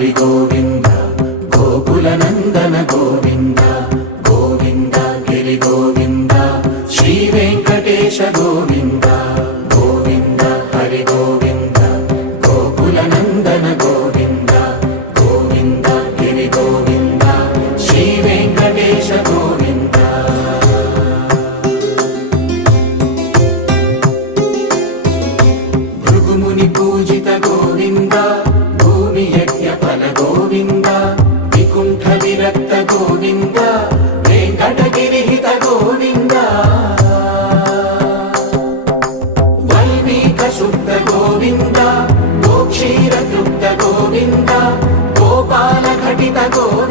హరి గోవింద గోకుల నందన గోవింద గోవింద గిరి గోవింద శ్రీ వెంకటేశ గోవింద గోవింద హరి గోవింద గోకుల నందన గోవింద గోవింద గిరి గోవింద శ్రీ వెంకటేశ గోవింద భృగుముని పూజిత గోవింద భూమి యజ్ఞ ఫల గోవింద వికుంఠ విరక్త గోవింద వెంకటగిరిహిత గోవింద వల్మీక శుద్ధ గోవింద గోక్షీర తృప్త గోవింద గోపాల ఘటిత గోవింద